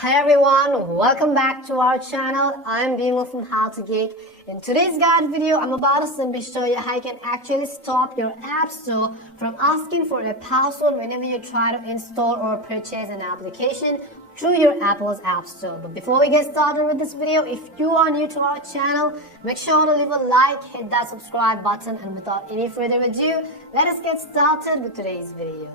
Hi everyone, welcome back to our channel. I'm Bimal from How to Geek. In today's guide video, I'm about to simply show you how you can actually stop your App Store from asking for a password whenever you try to install or purchase an application through your Apple's App Store. But before we get started with this video, if you are new to our channel, make sure to leave a like, hit that subscribe button, and without any further ado, let us get started with today's video.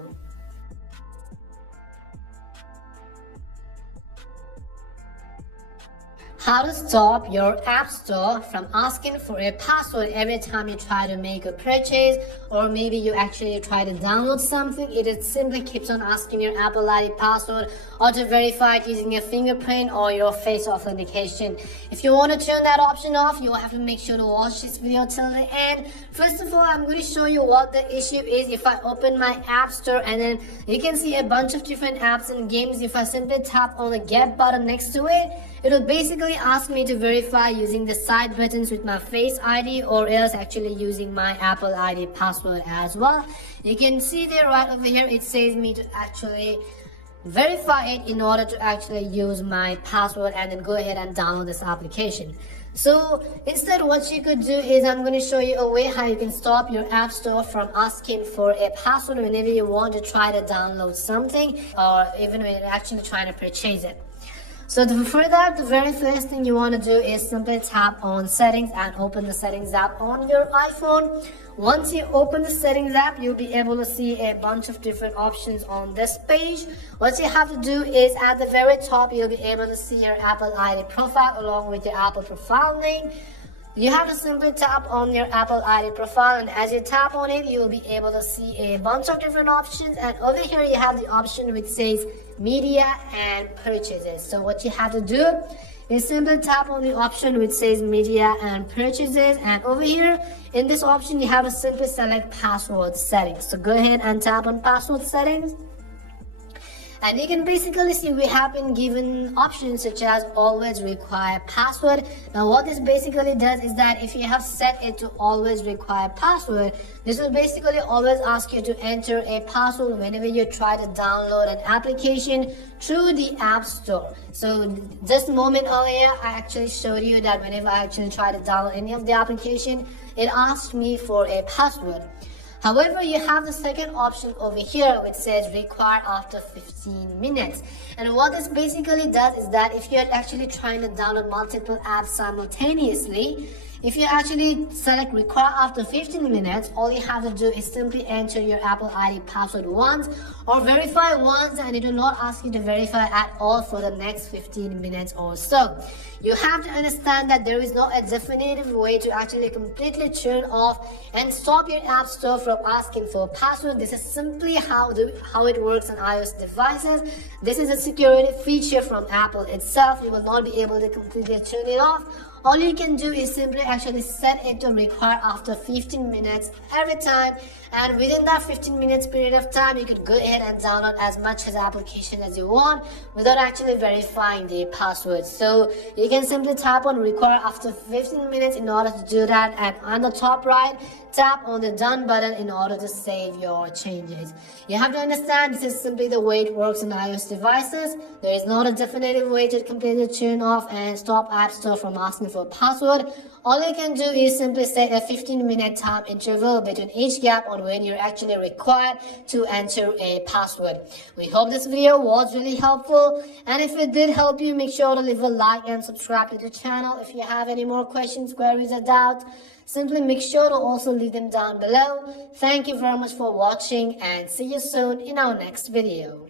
How to stop your App Store from asking for a password every time you try to make a purchase, or maybe you actually try to download something. It simply keeps on asking your Apple ID password or to verify it using your fingerprint or your face authentication. If you want to turn that option off, you will have to make sure to watch this video till the end. First of all, I'm going to show you what the issue is. If I open my App Store, and then you can see a bunch of different apps and games. If I simply tap on the get button next to it, it will basically ask me to verify using the side buttons with my Face ID, or else actually using my Apple ID password as well. You can see there right over here, it says me to actually verify it in order to actually use my password and then go ahead and download this application. So instead, what you could do is I'm going to show you a way how you can stop your App Store from asking for a password whenever you want to try to download something, or even when you're actually trying to purchase it. So for that, the very first thing you want to do is simply tap on settings and open the settings app on your iPhone. Once you open the settings app, you'll be able to see a bunch of different options on this page. What you have to do is at the very top, you'll be able to see your Apple ID profile along with your Apple profile name. You have to simply tap on your Apple ID profile, and as you tap on it, you will be able to see a bunch of different options. And over here, you have the option which says media and purchases. So what you have to do is simply tap on the option which says media and purchases, and over here in this option, you have to simply select password settings. So go ahead and tap on password settings. And you can basically see we have been given options such as always require password. Now what this basically does is that if you have set it to always require password, this will basically always ask you to enter a password whenever you try to download an application through the App Store. So just a moment earlier, I actually showed you that whenever I actually try to download any of the application, it asked me for a password. However, you have the second option over here which says require after 15 minutes. And what this basically does is that if you're actually trying to download multiple apps simultaneously, if you actually select require after 15 minutes, all you have to do is simply enter your Apple ID password once or verify once, and it will not ask you to verify at all for the next 15 minutes or so. You have to understand that there is not a definitive way to actually completely turn off and stop your App Store from asking for a password. This is simply how it works on iOS devices. This is a security feature from Apple itself. You will not be able to completely turn it off. All you can do is simply actually set it to require after 15 minutes every time, and within that 15 minutes period of time, you could go ahead and download as much as application as you want without actually verifying the password. So you can simply tap on require after 15 minutes in order to do that, and on the top right, tap on the done button in order to save your changes. You have to understand this is simply the way it works on iOS devices. There is not a definitive way to completely turn off and stop App Store from asking for a password. All you can do is simply set a 15-minute time interval between each gap on when you're actually required to enter a password. We hope this video was really helpful, and if it did help you, make sure to leave a like and subscribe to the channel. If you have any more questions, queries, or doubts, simply make sure to also leave them down below. Thank you very much for watching, and see you soon in our next video.